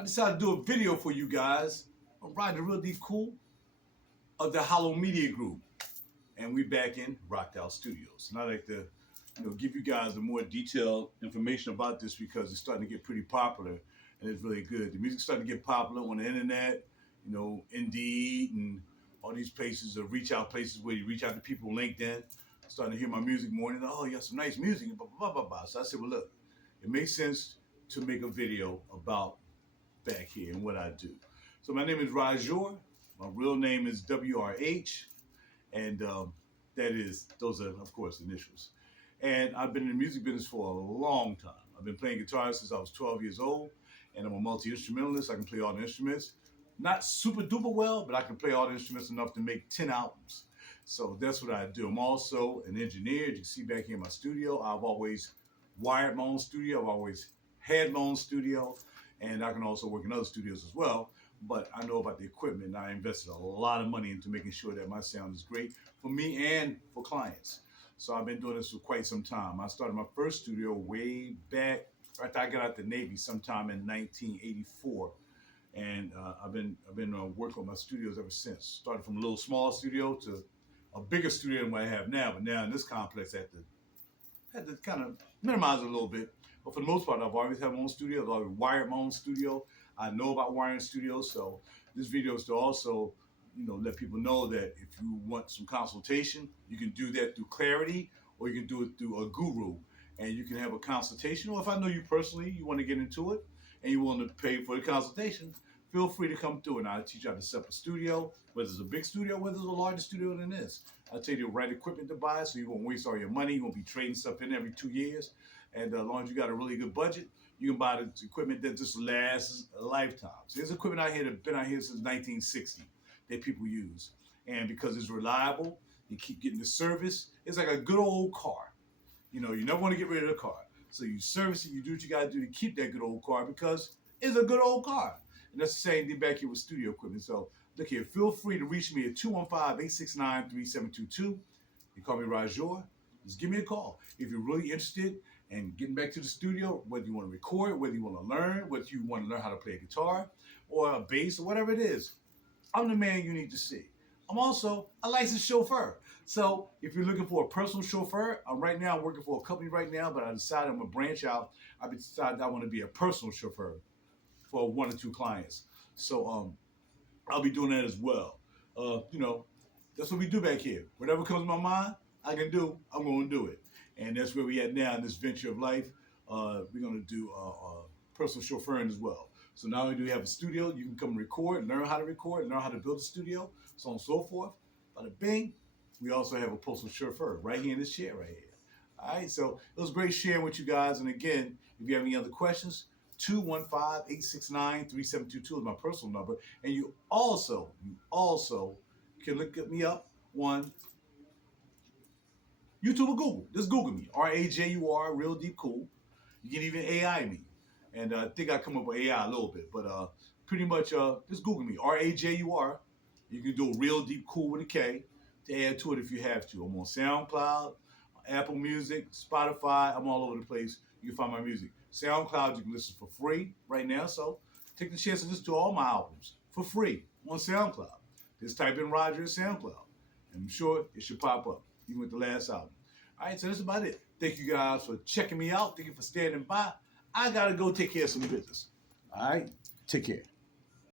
I decided to do a video for you guys. I'm riding the Real Deep Cool of the Hollow Media Group. And we back in Rocked Out Studios. And I like to give you guys a more detailed information about this because it's starting to get pretty popular and it's really good. The music's starting to get popular on the internet, Indeed and all these places, reach out places where you reach out to people on LinkedIn. Starting to hear my music more and oh, you have some nice music, and blah, blah, blah, blah. So I said, well, look, it makes sense to make a video about back here and what I do. So my name is Rajor. My real name is WRH. And those are, of course, initials. And I've been in the music business for a long time. I've been playing guitar since I was 12 years old, and I'm a multi-instrumentalist. I can play all the instruments. Not super duper well, but I can play all the instruments enough to make 10 albums. So that's what I do. I'm also an engineer. As you can see back here in my studio, I've always wired my own studio. I've always had my own studio, and I can also work in other studios as well. But I know about the equipment, and I invested a lot of money into making sure that my sound is great for me and for clients. So I've been doing this for quite some time. I started my first studio way back after I got out the Navy sometime in 1984. And I've been working with my studios ever since. Started from a little small studio to a bigger studio than what I have now. But now in this complex, I had to kind of minimize it a little bit. But for the most part, I've always had my own studio. I've always wired my own studio. I know about wiring studios, so this video is to also, let people know that if you want some consultation, you can do that through Clarity, or you can do it through a guru, and you can have a consultation. Or if I know you personally, you want to get into it, and you want to pay for the consultation, feel free to come through, and I'll teach you how to set up a studio, whether it's a big studio, whether it's a larger studio than this. I'll tell you the right equipment to buy, so you won't waste all your money. You won't be trading stuff in every 2 years, and as long as you got a really good budget, you can buy the equipment that just lasts a lifetime. So there's equipment out here that's been out here since 1960 that people use. And because it's reliable, you keep getting the service. It's like a good old car. You never want to get rid of the car. So you service it, you do what you got to do to keep that good old car because it's a good old car. And that's the same thing back here with studio equipment. So look here, feel free to reach me at 215-869-3722. You call me Rajor. Just give me a call. If you're really interested in getting back to the studio, whether you want to record, whether you want to learn, whether you want to learn how to play a guitar or a bass or whatever it is, I'm the man you need to see. I'm also a licensed chauffeur. So if you're looking for a personal chauffeur, right now I'm working for a company right now, but I decided I'm going to branch out. I decided I want to be a personal chauffeur for 1 or 2 clients. So I'll be doing that as well. That's what we do back here. Whatever comes to my mind, I can do, I'm going to do it. And that's where we at now in this venture of life. We're going to do personal chauffeuring as well. So not only do we have a studio, you can come record, learn how to record, learn how to build a studio, so on and so forth. Bada bing, we also have a personal chauffeur right here in this chair right here. All right, so it was great sharing with you guys. And again, if you have any other questions, 215-869-3722 is my personal number. And you also can look me up on YouTube or Google. Just Google me. R-A-J-U-R, Real Deep Cool. You can even AI me. And I think I come up with AI a little bit. But pretty much just Google me. R-A-J-U-R. You can do Real Deep Cool with a K to add to it if you have to. I'm on SoundCloud, Apple Music, Spotify. I'm all over the place. You can find my music. SoundCloud, you can listen for free right now. So take the chance to listen to all my albums for free on SoundCloud. Just type in Roger in SoundCloud. And I'm sure it should pop up, even with the last album. All right, so that's about it. Thank you guys for checking me out. Thank you for standing by. I got to go take care of some business. All right, take care.